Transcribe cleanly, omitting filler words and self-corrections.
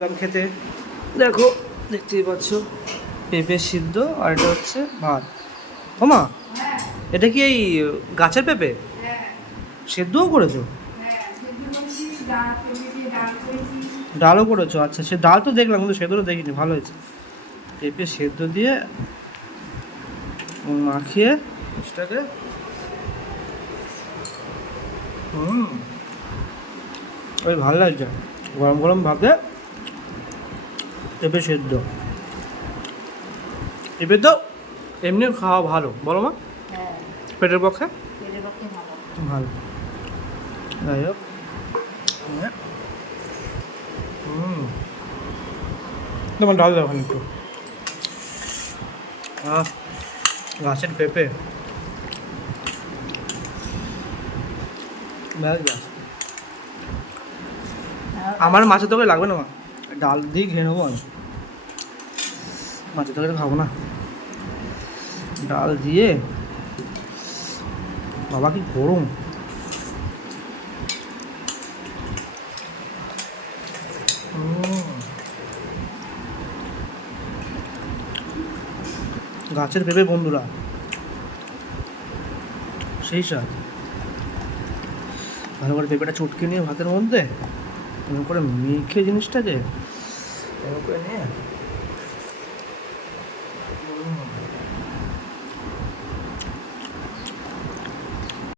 খেতে দেখো, দেখতেই পাচ্ছ পেঁপে সিদ্ধ, আর এটা হচ্ছে ভাত। ওমা, এটা কি এই গাছের পেঁপে সেদ্ধও করেছো? ডালও করেছো? আচ্ছা, সে ডাল তো দেখলাম কিন্তু সেদ্ধ তো দেখিনি। ভালো হয়েছে। পেঁপে সেদ্ধ দিয়ে মাখিয়ে সেটাকে ওই ভালো লাগছে। গরম গরম ভাতে পেঁপে সেদ্ধ। পেঁপে তো এমনি খাওয়া ভালো, বলো মা? পেটের পক্ষে ভালো। যাই হোক, তোমার ডাল দেখো একটু। গাছের পেঁপে আমার মাছের তরকারি লাগবে না মা, ডাল দিয়ে খেয়ে নেবো আমি। মাছের তরকারি খাবো না, ডাল দিয়ে। বাবা কি গরম! গাছের পেঁপে বন্ধুরা, সেই স্বাদ। ভালো করে পেঁপেটা চটকে নিয়ে ভাতের মধ্যে এরকম করে মেখে জিনিসটাকে এরকম করে নিয়ে